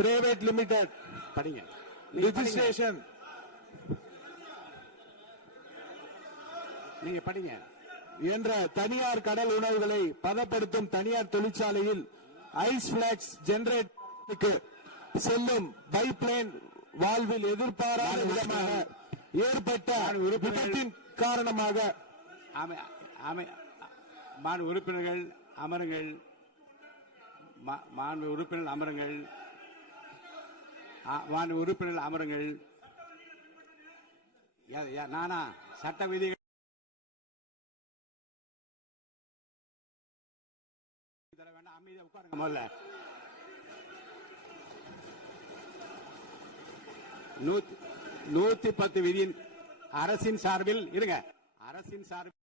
Private limited படிங்க registration நீங்க படிங்க என்ற தனியார் கடல் உணவுகளை பதப்படுத்தும் தனியார் தொழிற்சாலையில் ஐஸ் பிளாக்ஸ் ஜெனரேட்டருக்கு செல்லும் பைப்லைன் வால்வில் எதிர்பாராத விதமாக ஏற்பட்ட விபத்தின் காரணமாக மாண்பு உறுப்பினர்கள் அமருங்கள். மாண்பு உறுப்பினர்கள் அமருங்கள். மாண்பு உறுப்பினர்கள் அமருங்கள். நானா சட்ட விதிகள் அமைதியா உட்காருங்க. முதல்ல 110 விதியின் அரசின் சார்பில் இருங்க. அரசின் சார்பில்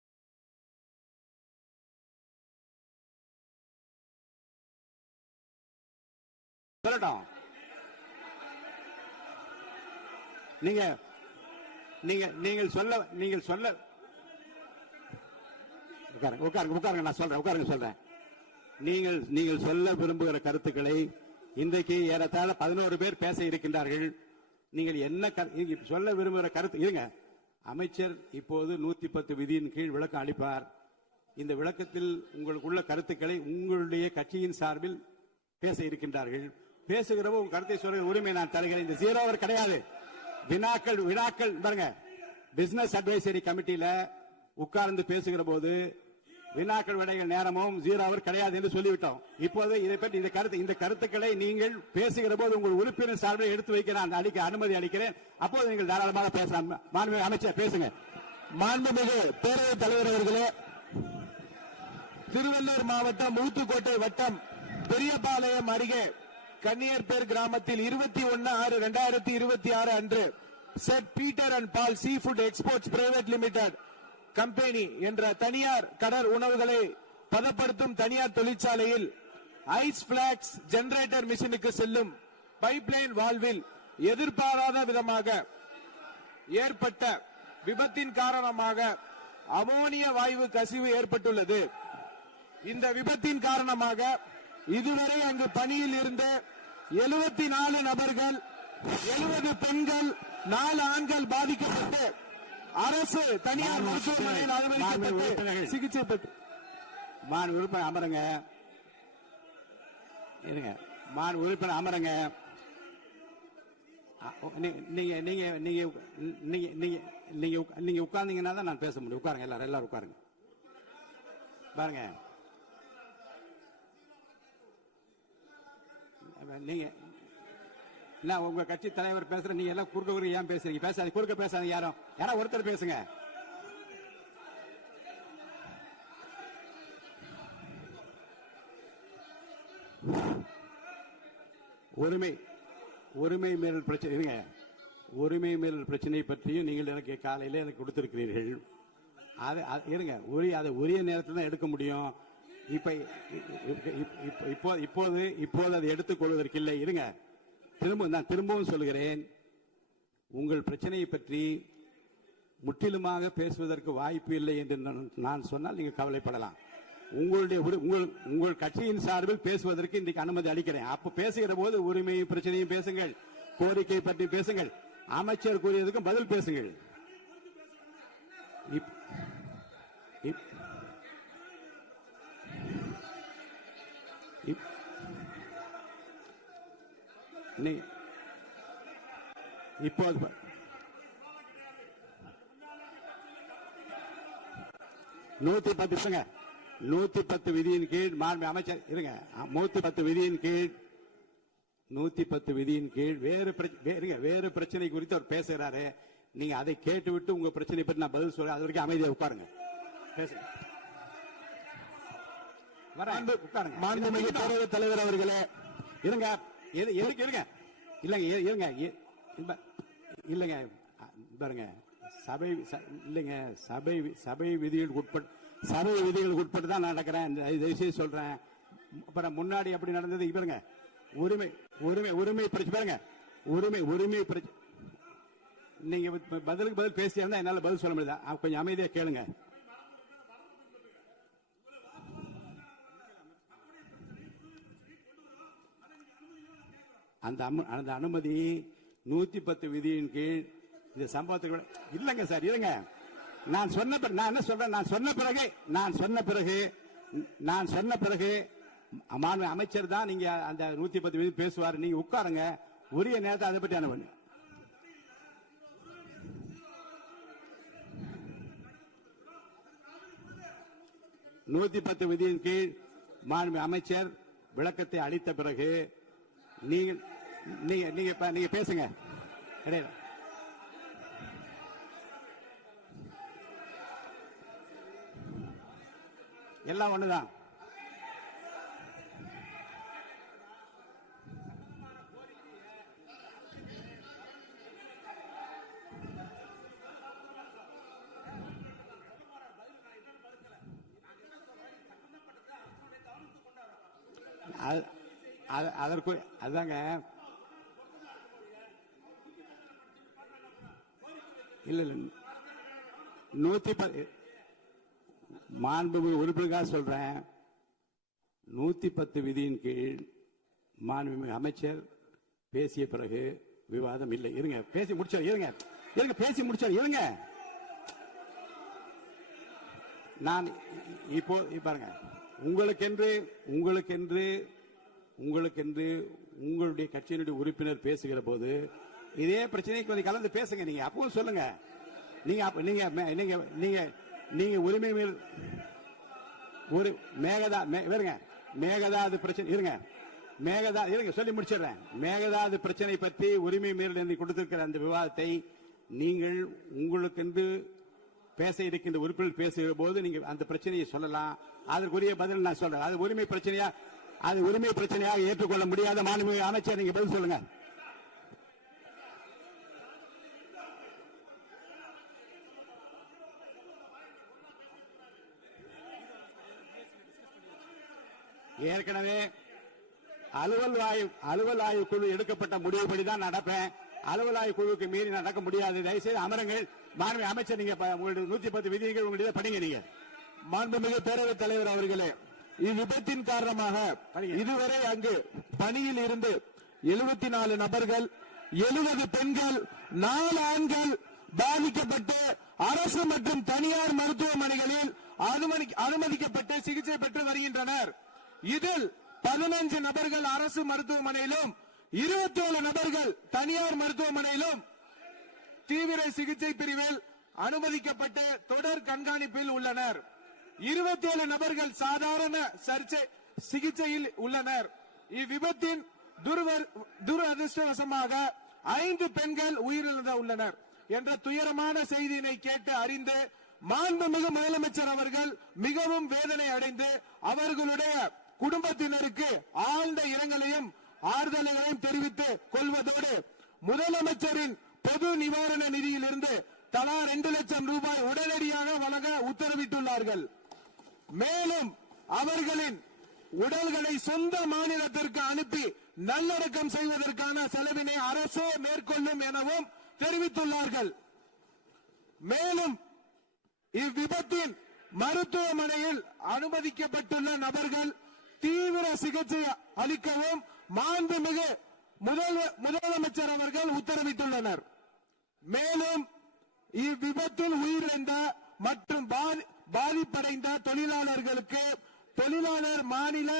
சொல்லட்டும். நீங்கள் சொல்ல உட்காருங்க. நான் சொல்றேன். உட்காருங்க சொல்றேன். நீங்கள் சொல்ல விரும்புகிற கருத்துக்களை இன்றைக்கு ஏறத்தாழ 11 பேர் பேச இருக்கின்றார்கள். நீங்கள் என்ன சொல்ல விரும்புகிற கருத்து இருங்க. அமைச்சர் இப்போது 110 விதியின் கீழ் விளக்கம் அளிப்பார். இந்த விளக்கத்தில் உங்களுக்குள்ள கருத்துக்களை உங்களுடைய கட்சியின் சார்பில் பேச இருக்கின்றார்கள். பேசுகிறவோ உங்க கருத்தை சொல்ற உரிமை நான் தருகிறேன். இந்த 0 அவர் கிடையாது. வினாக்கள் பாருங்க. பிசினஸ் அட்வைசரி கமிட்டியில உட்கார்ந்து பேசுகிற போது வினாக்கள் விடைகள் நேரமும் 0 அவர் கிடையாது என்று சொல்லிவிட்டோம். இப்போது இதை பற்றி இந்த கருத்துக்களை நீங்கள் பேசுகிற போது உங்கள் உறுப்பினர் சார்பில் எடுத்து வைக்க நான் அனுமதி அளிக்கிறேன். அப்போது நீங்கள் தாராளமாக பேசலாம். மாண்புமிகு அமைச்சர் பேசுங்க. மாண்புமிகு பேரவைத் தலைவர் அவர்களே, திருவள்ளூர் மாவட்டம் ஊத்துக்கோட்டை வட்டம் பெரியபாளையம் அருகே கன்னியர்பேர் கிராமத்தில் 21/6/2026 அன்று saint Peter and Paul sea food exports private limited company என்ற தனியார் கடல் உணவுகளை பதப்படுத்தும் தனியார் தொழிற்சாலையில் ஐஸ் பிளாக்ஸ் ஜெனரேட்டர் மிஷினுக்கு செல்லும் பைப்லைன் வால்வில் எதிர்பாராத விதமாக ஏற்பட்ட விபத்தின் காரணமாக அமோனியா வாயு கசிவு ஏற்பட்டுள்ளது. இந்த விபத்தின் காரணமாக இதுவரை அங்கு பணியில் இருந்த 74 நபர்கள், 70 பெண்கள், 4 ஆண்கள் பாதிக்கப்பட்டு அரசு தனியார் மருத்துவமனையில் அனுமதிக்கப்பட்டு சிகிச்சை பெற்று உறுப்பினர் அமருங்க. இருங்க. உறுப்பினர் அமருங்க. நீங்க உட்கார்ந்தீங்கன்னா தான் நான் பேச முடியும். உட்காருங்க. எல்லாரும் உட்காருங்க. பாருங்க, நீங்க உங்க கட்சி தலைவர் பேசுற, நீங்க எல்லாம் குறுக்க ஏன் பேசுறீங்க? பேசாதீங்க. குறுக்க பேசாதீங்க. யாரோ ஒருத்தர் பேசுங்க. உரிமை மீறல் பிரச்சனை இருங்க. உரிமை மீறல் பிரச்சனை பற்றியும் நீங்கள் எனக்கு காலையில எனக்கு கொடுத்திருக்கிறீர்கள். இருங்க, அதை உரிய நேரத்தில் தான் எடுக்க முடியும். இப்போது அதை எடுத்துக் கொள்வதற்கு இல்லை. இருங்க, நான் திரும்பவும் சொல்கிறேன். உங்கள் பிரச்சனையை பற்றி முற்றிலுமாக பேசுவதற்கு வாய்ப்பு இல்லை என்று நான் சொன்னால் நீங்கள் கவலைப்படலாம். உங்கள் கட்சியின் சார்பில் பேசுவதற்கு இன்றைக்கு அனுமதி அளிக்கிறேன். அப்ப பேசுகிற போது உரிமையும் பிரச்சனையும் பேசுங்கள், கோரிக்கை பற்றி பேசுங்கள், அமைச்சர் கூறியதுக்கும் பதில் பேசுங்கள். இப்போது 110 விதியின் கீழ் மாண்பு அமைச்சர் இருங்க. 110 விதியின் கீழ் வேறு பிரச்சனை குறித்து அவர் பேசுகிறாரு. நீங்க அதை கேட்டுவிட்டு உங்க பிரச்சனை பற்றி நான் பதில் சொல்றேன். அது வரைக்கும் அமைதியா உட்காருங்க. பேசுங்க. மாண்புமிகு பேரவைத் தலைவர் அவர்களே, இருங்க. எதுக்கு இருங்க? இல்லங்க இல்லங்க பாருங்க, சபை விதிகளுக்கு உட்பட்டு தான் நடக்கிறேன். தயவுசெய்து சொல்றேன். முன்னாடி அப்படி நடந்தது. பாருங்க, உரிமை பிரச்சனை பாருங்க. உரிமை பிரச்சனை நீங்க பதிலுக்கு பதில் பேசியா என்னால பதில் சொல்ல முடியல. கொஞ்சம் அமைதியா கேளுங்க. அந்த அனுமதி 110 விதியின் கீழ் இந்த சம்பவத்துக்கு இல்லங்க சார். இருங்க, நான் என்ன சொல்றேன், நான் சொன்ன பிறகு மாண்பு அமைச்சர் தான் நீங்க அந்த 110 விதி பேசுவார். நீங்க உட்காருங்க, உரிய நேரத்தை அதை பற்றி அனுமதி. நூத்தி 10 விதியின் கீழ் மாண்பு அமைச்சர் விளக்கத்தை அளித்த பிறகு நீங்க பேசுங்க. எல்லாம் ஒண்ணுதான். அதற்கு அதாங்க இல்ல 110 மாண்புமிகு உறுப்பினருக்காக சொல்றேன். 110 விதியின் கீழ் மாண்புமிகு அமைச்சர் பேசிய பிறகு விவாதம் இல்லை. இருங்க, பேசி முடிச்சார். பேசி முடிச்சார். இருங்க, நான் இப்போ பாருங்க, உங்களுக்கென்று உங்களுடைய கட்சியினுடைய உறுப்பினர் பேசுகிற போது இதே பிரச்சனையை கொஞ்சம் கலந்து பேசுங்க. நீங்க அப்பவும் சொல்லுங்க. நீங்க உரிமை மேல் ஒரு மேகதாது பிரச்சனை இருங்க சொல்லி முடிச்சிடுறேன். மேகதாது பிரச்சனை பற்றி உரிமை மீறல் கொடுத்திருக்கிற அந்த விவாதத்தை நீங்கள் உங்களுக்கென்று பேச இருக்கின்ற உறுப்பினர் பேசுகிற போது நீங்க அந்த பிரச்சனையை சொல்லலாம். அதற்குரிய பதில் நான் சொல்றேன். அது உரிமை பிரச்சனையாக ஏற்றுக்கொள்ள முடியாத மாண்புமிகு அமைச்சர், நீங்க பதில் சொல்லுங்க. ஏற்கனவே அலுவல் ஆய்வு குழு எடுக்கப்பட்ட முடிவுபடிதான் நடப்பேன். அலுவல் ஆய்வு குழுவுக்கு மீறி நடக்க முடியாது. தயவுசெய்து அமருங்கள். மாண்புமிகு அமைச்சர், நீங்க உங்களுடைய 110 விதிகள் உங்களுடைய படிங்க. நீங்க மாண்புமிகு பேரவைத் தலைவர் அவர்களே, இவ்விபத்தின் காரணமாக இதுவரை அங்கு பணியில் இருந்து 74 நபர்கள், 70 பெண்கள், 4 ஆண்கள் பாதிக்கப்பட்டு அரசு மற்றும் தனியார் மருத்துவமனைகளில் அனுமதிக்கப்பட்டு சிகிச்சை பெற்று வருகின்றனர். இதில் 15 நபர்கள் அரசு மருத்துவமனையிலும் 27 நபர்கள் தனியார் மருத்துவமனையிலும் தீவிர சிகிச்சை பிரிவில் அனுமதிக்கப்பட்டு தொடர் கண்காணிப்பில் உள்ளனர். 27 நபர்கள் சாதாரண சிகிச்சையில் உள்ளனர். இவ்விபத்தின் துரதிருஷ்டவசமாக 5 பெண்கள் உயிரிழந்துள்ளனர் என்ற துயரமான செய்தியினை கேட்டு அறிந்து மாண்புமிகு முதலமைச்சர் அவர்கள் மிகவும் வேதனை அடைந்து அவர்களுடைய குடும்பத்தினருக்கு ஆழ்ந்த இரங்கலையும் ஆறுதலையும் தெரிவித்துக் கொள்வதோடு முதலமைச்சரின் பொது நிவாரண நிதியிலிருந்து தலா 2 லட்சம் ரூபாய் உடனடியாக வழங்க உத்தரவிட்டுள்ளார்கள். மேலும் அவர்களின் உடல்களை சொந்த மாநிலத்திற்கு அனுப்பி நல்லடக்கம் செய்வதற்கான செலவினை அரசே மேற்கொள்ளும் எனவும் தெரிவித்துள்ளார்கள். மேலும் இவ்விபத்தின் மருத்துவமனையில் அனுமதிக்கப்பட்டுள்ள நபர்கள் தீவிர சிகிச்சை அளிக்கவும் மாண்புமிகு முதலமைச்சர் அவர்கள் உத்தரவிட்டுள்ளனர். மேலும் இவ்விபத்தில் உயிரிழந்த மற்றும் பாதிப்படைந்த தொழிலாளர்களுக்கு தொழிலாளர் மாநில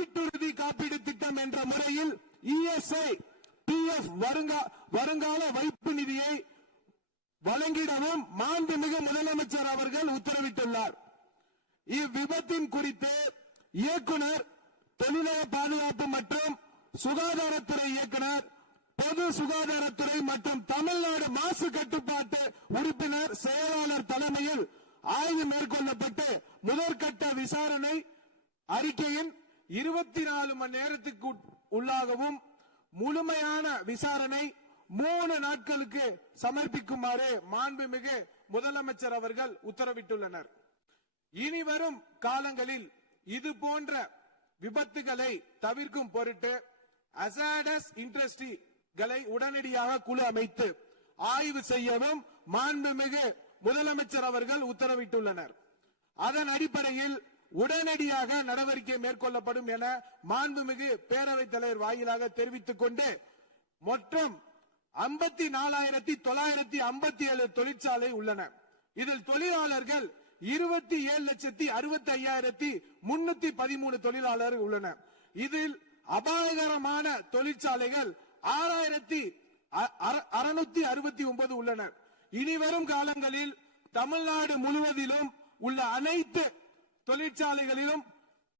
ஈட்டுறுதி காப்பீடு திட்டம் என்ற முறையில் இஎஸ்ஐ பிஎஃப் வருங்கால வைப்பு நிதியை வழங்கிடவும் மாண்புமிகு முதலமைச்சர் அவர்கள் உத்தரவிட்டுள்ளார். இவ்விபத்தின் குறித்து இயக்குனர், தொழிலாள பாதுகாப்பு மற்றும் சுகாதாரத்துறை இயக்குனர், பொது சுகாதாரத்துறை மற்றும் தமிழ்நாடு மாசு கட்டுப்பாட்டு உறுப்பினர் செயலாளர் தலைமையில் ஆய்வு மேற்கொள்ளப்பட்டு முதற்கட்ட விசாரணை அறிக்கையின் 24 மணி நேரத்துக்கு உள்ளாகவும் முழுமையான விசாரணை 3 நாட்களுக்கு சமர்ப்பிக்குமாறு மாண்புமிகு முதலமைச்சர் அவர்கள் உத்தரவிட்டுள்ளனர். இனிவரும் காலங்களில் இது போன்ற விபத்துகளை தவிர்க்கும் பொருட்டு அசாடஸ் இண்டஸ்ட்ரிகளை உடனடியாக குழு அமைத்து ஆய்வு செய்யவும் மாண்புமிகு முதலமைச்சர் அவர்கள் உத்தரவிட்டுள்ளனர். அதன் அடிப்படையில் உடனடியாக நடவடிக்கை மேற்கொள்ளப்படும் என மாண்புமிகு பேரவைத் தலைவர் வாயிலாக தெரிவித்துக் கொண்டு மொத்தம் 54,957 தொழிற்சாலை உள்ளன. இதில் தொழிலாளர்கள் 27,65,313 தொழிலாளர்கள் உள்ளனர். இதில் அபாயகரமான தொழிற்சாலைகள் 6,669 உள்ளனர். இனிவரும் காலங்களில் தமிழ்நாடு முழுவதிலும் உள்ள அனைத்து தொழிற்சாலைகளிலும்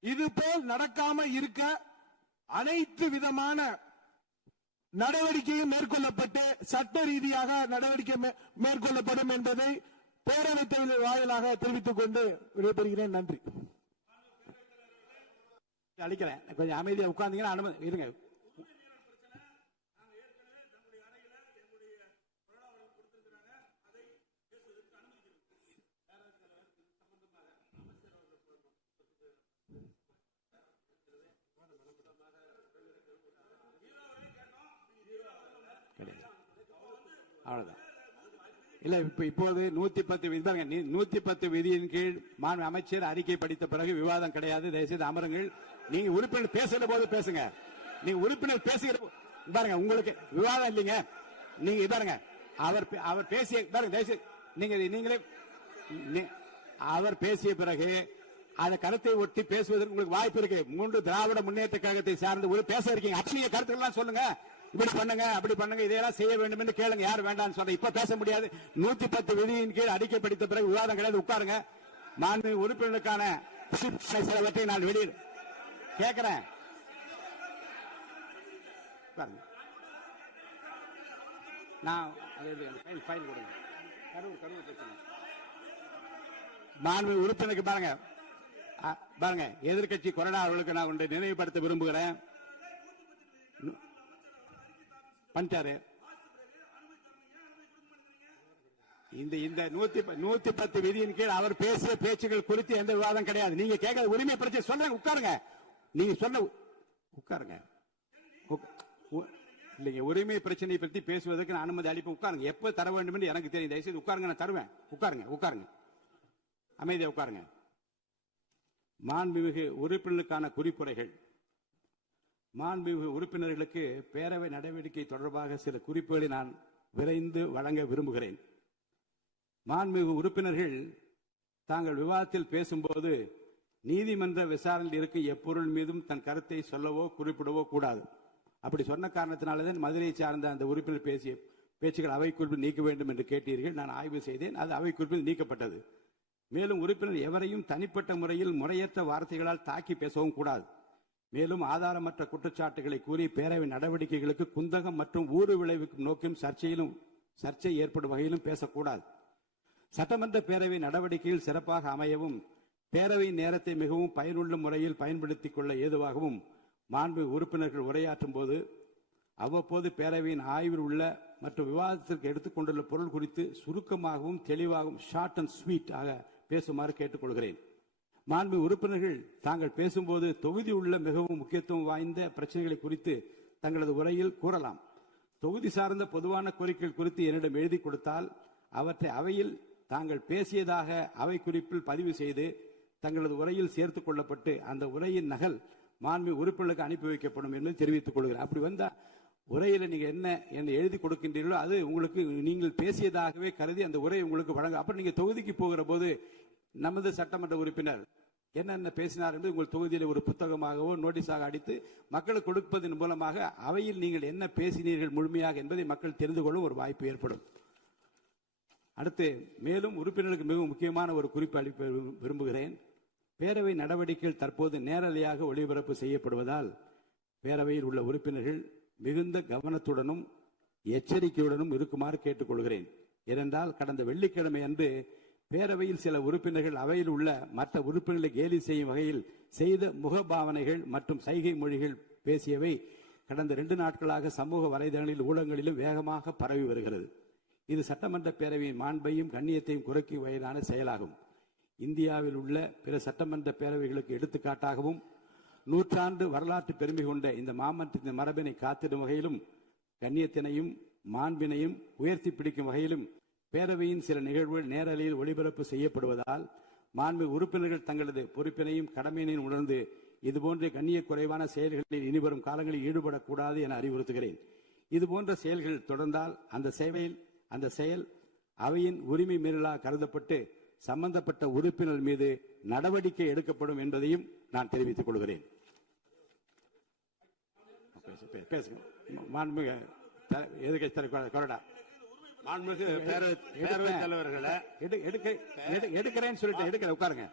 இதுபோல் நடக்காம இருக்க அனைத்து விதமான நடவடிக்கையும் மேற்கொள்ளப்பட்டு சட்ட ரீதியாக நடவடிக்கை மேற்கொள்ளப்படும் என்பதை பேரவைத் தலைவர் வாயிலாக தெரிவித்துக் கொண்டு விடைபெறுகிறேன். நன்றி. அளிக்கிறேன். கொஞ்சம் அமைதியா உட்கார்ந்தீங்கன்னா அனுமதி இருங்க. அவ்வளவுதான். இல்ல இப்போது 110 110 விதியின் கீழ் மாண்பு அமைச்சர் அறிக்கை படித்த பிறகு விவாதம் கிடையாது. தயவுசெய்து அமருங்கள். நீங்க உறுப்பினர் பேசுகிற போது பேசுங்க. நீங்க உறுப்பினர் பேசுகிற பாருங்க, உங்களுக்கு விவாதம் இல்லைங்க. நீங்க பாருங்க, அவர் பேசிய பாருங்க, தயவுசெய்து நீங்களே அவர் பேசிய பிறகு அந்த கருத்தை ஒட்டி பேசுவதற்கு உங்களுக்கு வாய்ப்பு இருக்கு. 3 திராவிட முன்னேற்ற கழகத்தை சார்ந்து ஒரு பேச இருக்கீங்க. அப்படியே கருத்துக்கள்லாம் சொல்லுங்க. இப்படி பண்ணுங்க, அப்படி பண்ணுங்க, இதெல்லாம் செய்ய வேண்டும் என்று கேளுங்க. யார் வேண்டாம்னு சொல்ற இப்ப பேச முடியாது. 110 விதியின் கீழ் அறிக்கை படித்த பிறகு விவாதம் கிடையாது. உட்காருங்க. மாண்பு உறுப்பினருக்கான சிலவற்றை நான் வெளியிட கேட்கிறேன். மாண்பு உறுப்பினருக்கு பாருங்க எதிர்கட்சி கொரோனா அவர்களுக்கு நான் ஒன்றை நினைவுபடுத்த விரும்புகிறேன். பண்ணிட்டாரு. இந்த 110 விதியின் கீழ் அவர் பேசிய பேச்சுகள் குறித்து எந்த விவாதம் கிடையாது. நீங்க கேட்க உரிமை பிரச்சனை சொல்றேன். உட்காருங்க. நீங்க சொன்ன உட்காருங்க. இல்லைங்க, உரிமை பிரச்சனை பற்றி பேசுவதற்கு நான் அனுமதி அளிப்பேன். உட்காருங்க. எப்ப தர வேண்டும் என்று எனக்கு தெரியும். தயவுசெய்து உட்காருங்க, நான் தருவேன். உட்காருங்க. அமைதியா உட்காருங்க. மாண்புமிகு உறுப்பினருக்கான குறிப்புரைகள். மாண்புமிகு உறுப்பினர்களுக்கு பேரவை நடவடிக்கை தொடர்பாக சில குறிப்புகளை நான் விரைந்து வழங்க விரும்புகிறேன். மாண்புமிகு உறுப்பினர்கள் தாங்கள் விவாதத்தில் பேசும்போது நீதிமன்ற விசாரணையில் இருக்கும் எப்பொருள் மீதும் தன் கருத்தை சொல்லவோ குறிப்பிடவோ கூடாது. அப்படி சொன்ன காரணத்தினால்தான் மதுரையை சார்ந்த அந்த உறுப்பினர் பேசிய பேச்சுகள் அவை குறிப்பில் நீக்க வேண்டும் என்று கேட்டீர்கள். நான் ஆய்வு செய்தேன். அது அவை குறிப்பில் நீக்கப்பட்டது. மேலும் உறுப்பினர் எவரையும் தனிப்பட்ட முறையில் முறையற்ற வார்த்தைகளால் தாக்கி பேசவும் கூடாது. மேலும் ஆதாரமற்ற குற்றச்சாட்டுகளை கூறி பேரவை நடவடிக்கைகளுக்கு குந்தகம் மற்றும் ஊறு விளைவிக்கும் நோக்கிலும் சர்ச்சை ஏற்படும் வகையிலும் பேசக்கூடாது. சட்டமன்ற பேரவை நடவடிக்கையில் சிறப்பாக அமையவும் பேரவையின் நேரத்தை மிகவும் பயனுள்ள முறையில் பயன்படுத்திக் கொள்ள ஏதுவாகவும் மாண்பு உறுப்பினர்கள் உரையாற்றும் போது அவ்வப்போது பேரவையின் ஆய்வில் உள்ள மற்றும் விவாதத்திற்கு எடுத்துக்கொண்டுள்ள பொருள் குறித்து சுருக்கமாகவும் தெளிவாகவும் ஷார்ட் அண்ட் ஸ்வீட் ஆக பேசுமாறு கேட்டுக்கொள்கிறேன். மாண்பு உறுப்பினர்கள் தாங்கள் பேசும்போது தொகுதி உள்ள மிகவும் முக்கியத்துவம் வாய்ந்த பிரச்சனைகளை குறித்து தங்களது உரையில் கூறலாம். தொகுதி சார்ந்த பொதுவான கோரிக்கைகள் குறித்து என்னிடம் எழுதி கொடுத்தால் அவற்றை அவையில் தாங்கள் பேசியதாக அவை குறிப்பில் பதிவு செய்து தங்களது உரையில் சேர்த்துக் கொள்ளப்பட்டு அந்த உரையின் நகல் மாண்பு உறுப்பினர்களுக்கு அனுப்பி வைக்கப்படும் என்று தெரிவித்துக் கொள்கிறேன். அப்படி வந்தா உரையில நீங்க என்ன எழுதி கொடுக்கின்றீர்களோ அது உங்களுக்கு நீங்கள் பேசியதாகவே கருதி அந்த உரை உங்களுக்கு வழங்க. அப்புறம் நீங்க தொகுதிக்கு போகிற போது நமது சட்டமன்ற உறுப்பினர் என்னென்ன பேசினார் என்று உங்கள் தொகுதியில் ஒரு புத்தகமாகவோ நோட்டீஸாக அடித்து மக்களுக்கு கொடுப்பதன் மூலமாக அவையில் நீங்கள் என்ன பேசினீர்கள் முழுமையாக என்பதை மக்கள் தெரிந்து கொள்ளும் ஒரு வாய்ப்பு ஏற்படும். அடுத்து மேலும் உறுப்பினர்களுக்கு மிகவும் முக்கியமான ஒரு குறிப்பு அளிக்க விரும்புகிறேன். பேரவை நடவடிக்கைகள் தற்போது நேரலையாக ஒளிபரப்பு செய்யப்படுவதால் பேரவையில் உள்ள உறுப்பினர்கள் மிகுந்த கவனத்துடனும் எச்சரிக்கையுடனும் இருக்குமாறு கேட்டுக்கொள்கிறேன். ஏனென்றால் கடந்த வெள்ளிக்கிழமை அன்று பேரவையில் சில உறுப்பினர்கள் அவையில் உள்ள மற்ற உறுப்பினர்களை கேலி செய்யும் வகையில் செய்த முகபாவனைகள் மற்றும் சைகை மொழிகள் பேசியவை கடந்த 2 நாட்களாக சமூக வலைதளங்களில் ஊடகங்களிலும் வேகமாக பரவி வருகிறது. இது சட்டமன்ற பேரவையின் மாண்பையும் கண்ணியத்தையும் குறைக்கும் வகையிலான செயலாகும். இந்தியாவில் உள்ள பிற சட்டமன்ற பேரவைகளுக்கு எடுத்துக்காட்டாகவும் நூற்றாண்டு வரலாற்று பெருமை கொண்ட இந்த மாமன்றத்தின் மரபினை காத்திடும் வகையிலும் கண்ணியத்தினையும் மாண்பினையும் உயர்த்தி பிடிக்கும் வகையிலும் பேரவையின் சில நிகழ்வுகள் நேரலையில் ஒளிபரப்பு செய்யப்படுவதால் மாண்பு உறுப்பினர்கள் தங்களது பொறுப்பினையும் கடமையினையும் உணர்ந்து இதுபோன்ற கண்ணிய குறைவான செயல்களில் இனிவரும் காலங்களில் ஈடுபடக்கூடாது என அறிவுறுத்துகிறேன். இது போன்ற செயல்கள் தொடர்ந்தால் அந்த செயல் அவையின் உரிமை மீறலாக கருதப்பட்டு சம்பந்தப்பட்ட உறுப்பினர் மீது நடவடிக்கை எடுக்கப்படும் என்பதையும் நான் தெரிவித்துக் கொள்கிறேன். மாண்புமிகு பேரவைத் தலைவர்களை எடுக்கிறேன்னு சொல்லிட்டு உட்காருங்க.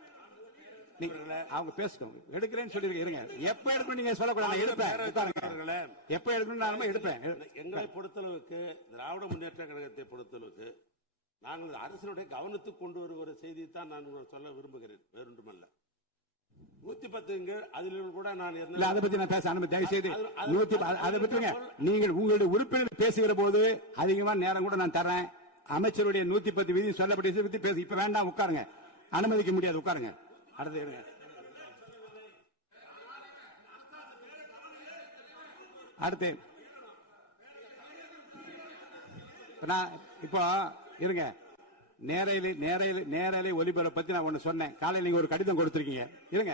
அவங்க பேசணும். எடுக்கிறேன்னு சொல்லி இருங்க. எப்ப எடுக்கணும் நீங்க சொல்லக்கூடாது. எடுப்பேன். எப்ப எடுக்கணும் நான் எடுப்பேன். எங்களை பொறுத்தளவுக்கு திராவிட முன்னேற்ற கழகத்தை பொறுத்தளவுக்கு நாங்கள் அரசினுடைய கவனத்துக்கு கொண்டு வருகிற செய்தியை தான் நான் சொல்ல விரும்புகிறேன். வேறொன்றுமல்ல. 110 அதில் கூட நான் அதை பத்தி நான் பேச அனுமதி தயவு செய்து அதை பற்றிங்க. நீங்கள் உங்களுடைய உறுப்பினர் பேசுகிற போது அதிகமான நேரம் கூட நான் தரேன். அமைச்சருடைய 110 விதி சொல்லப்பட்ட பத்தி பேச இப்ப வேண்டாம். உட்காருங்க. அனுமதிக்க முடியாது. உட்காருங்க. அடுத்து இருங்க. அடுத்து இப்போ இருங்க. நேரலை ஒலிபரப்பை பத்தி நான் ஒண்ணு சொன்னேன். காலையில் நீங்க ஒரு கடிதம் கொடுத்திருக்கீங்க. இருங்க.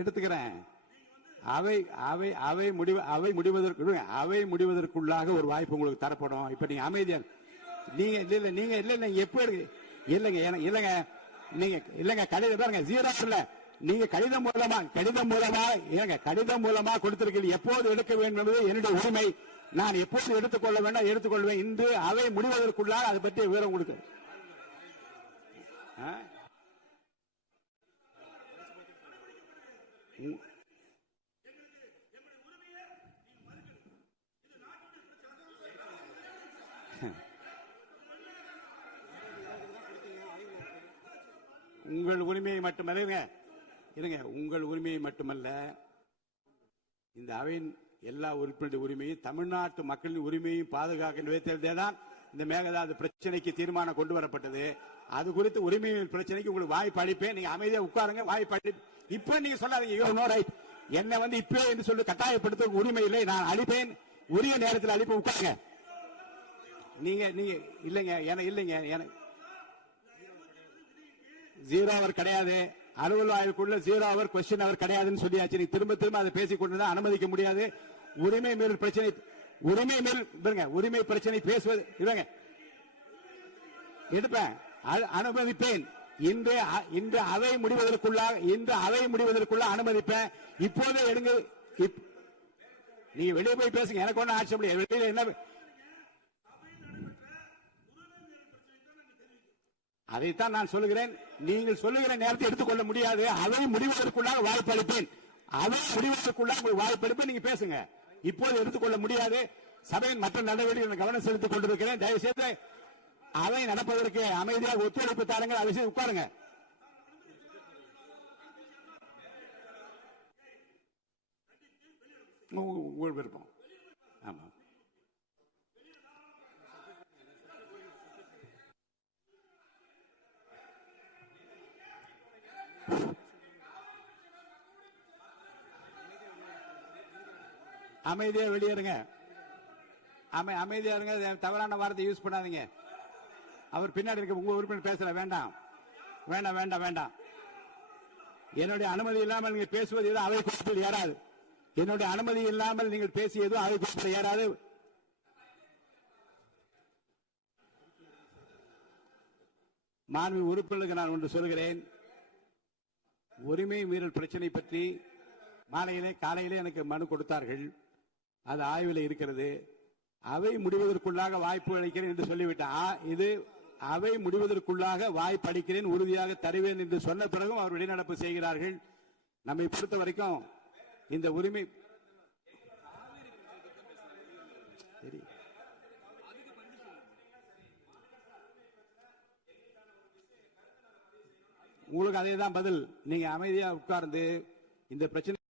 எடுத்துக்கிறேன். அவை முடிவதற்குள்ளாக ஒரு வாய்ப்பு உங்களுக்கு தரப்படும். இப்ப நீங்க அமைதியா நீங்க எப்ப இல்லங்க கடிதம் பாருங்க. ஜீரோ இல்ல. நீங்க கடிதம் மூலமா கொடுத்திருக்கீங்க. எப்போது எடுக்க வேண்டும் என்பது என்னுடைய உரிமை. நான் எப்போது எடுத்துக்கொள்ள வேண்டாம் எடுத்துக்கொள்வேன். இன்று அவை முடிவதற்குள்ளாக அதை பற்றி விவரம் கொடுக்க உங்கள் உரிமையை மட்டுமல்ல இருங்க. உங்கள் உரிமையை மட்டுமல்ல, இந்த அவையின் எல்லா உறுப்பினருடைய உரிமையும் தமிழ்நாட்டு மக்களின் உரிமையும் பாதுகாக்கின்ற விதத்திலே தான் இந்த மேகதாது பிரச்சனைக்கு தீர்மானம் கொண்டு வரப்பட்டது. அது குறித்து உரிமை பிரச்சனைக்கு உங்களுக்கு வாய்ப்பு அளிப்பேன். நீங்க அமைதியா உட்காருங்க. வாய்ப்பு அளி. இப்ப நீங்க சொல்லாதீங்க என்ன இப்ப என்று சொல்லி கட்டாயப்படுத்த உரிமை இல்லை. நான் அளிப்பேன். உரிய நேரத்தில் அளிப்பேன். உட்காருங்க. நீங்க இல்லைங்க. ஜீரோ அவர் கிடையாது. அலுவல் ஆய்வுக்குள்ள ஜீரோ அவர் கொஸ்டின் அவர் கிடையாதுன்னு சொல்லியாச்சு. நீ திரும்ப அதை பேசிக் கொண்டு அனுமதிக்க முடியாது. உரிமை மீறல் பிரச்சனை பேசுவது இல்லைங்க. எடுப்பேன். அனுமதிப்பேன். இன்று அவை முடிவதற்குள்ள அனுமதிப்பேன். இப்போதே எடுங்க. நீங்க வெளியே போய் பேசுங்க. எனக்கு ஒன்னும் ஆட்சி முடியாது. வெளியில என்ன அதைத்தான் நான் சொல்லுகிறேன். நீங்கள் சொல்லுகிற நேரத்தை எடுத்துக்கொள்ள முடியாது. அவை முடிவதற்குள்ளாக வாய்ப்பு அளிப்பேன். அவை முடிவதற்குள்ளாக வாய்ப்பு அளிப்பேன். நீங்க பேசுங்க. இப்போது எடுத்துக்கொள்ள முடியாது. சபையின் மற்ற நடவடிக்கைகளை கவனம் செலுத்திக் கொண்டிருக்கிறேன். தயவுசெய்து அவை நடப்பதற்கு அமைதியாக ஒத்துழைப்பு தாருங்கள். அதை செய்து உட்காருங்க. உங்கள் விருப்பம். ஆமா. அமைதியா வெளியேறுங்க. அமைதியா இருங்க. தவறான வார்த்தை யூஸ் பண்ணாதீங்க. அவர் பின்னாடி இருக்க உங்க உறுப்பினர் பேசல. வேண்டாம். என்னுடைய அனுமதி இல்லாமல் நீங்க பேசுவது எதுவும் அவை குறிப்பில் ஏறாது. என்னுடைய அனுமதி இல்லாமல் நீங்கள் பேசியது அவை குறிப்பில் ஏறாது. மாண்பு உறுப்பினருக்கு நான் ஒன்று சொல்கிறேன். உரிமை மீறல் பிரச்சனை பற்றி காலையிலே எனக்கு மனு கொடுத்தார்கள். அது ஆய்வில் இருக்கிறது. அவை முடிவதற்குள்ளாக வாய்ப்பு அளிக்கிறேன் என்று சொல்லிவிட்டார். இது அவை முடிவதற்குள்ளாக வாய்ப்பு அளிக்கிறேன், உறுதியாக தருவேன் என்று சொன்ன பிறகும் அவர் வெளிநடப்பு செய்கிறார்கள். நம்மை பொறுத்த வரைக்கும் இந்த உரிமை உங்களுக்கு அதே தான் பதில். நீங்க அமைதியா உட்கார்ந்து இந்த பிரச்சனை